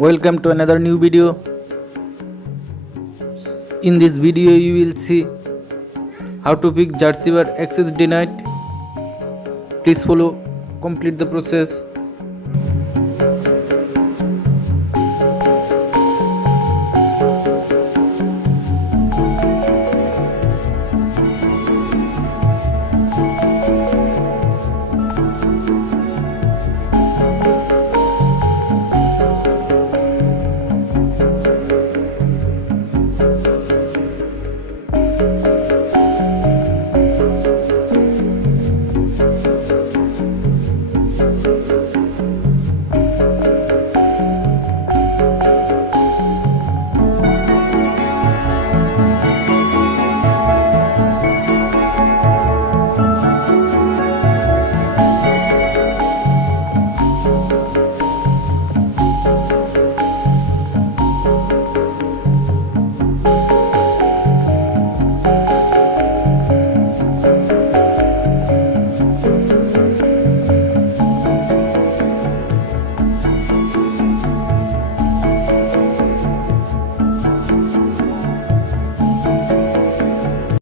Welcome to another new video. In this video you will see how to pick Zarchiver access denied. Please follow, complete the process.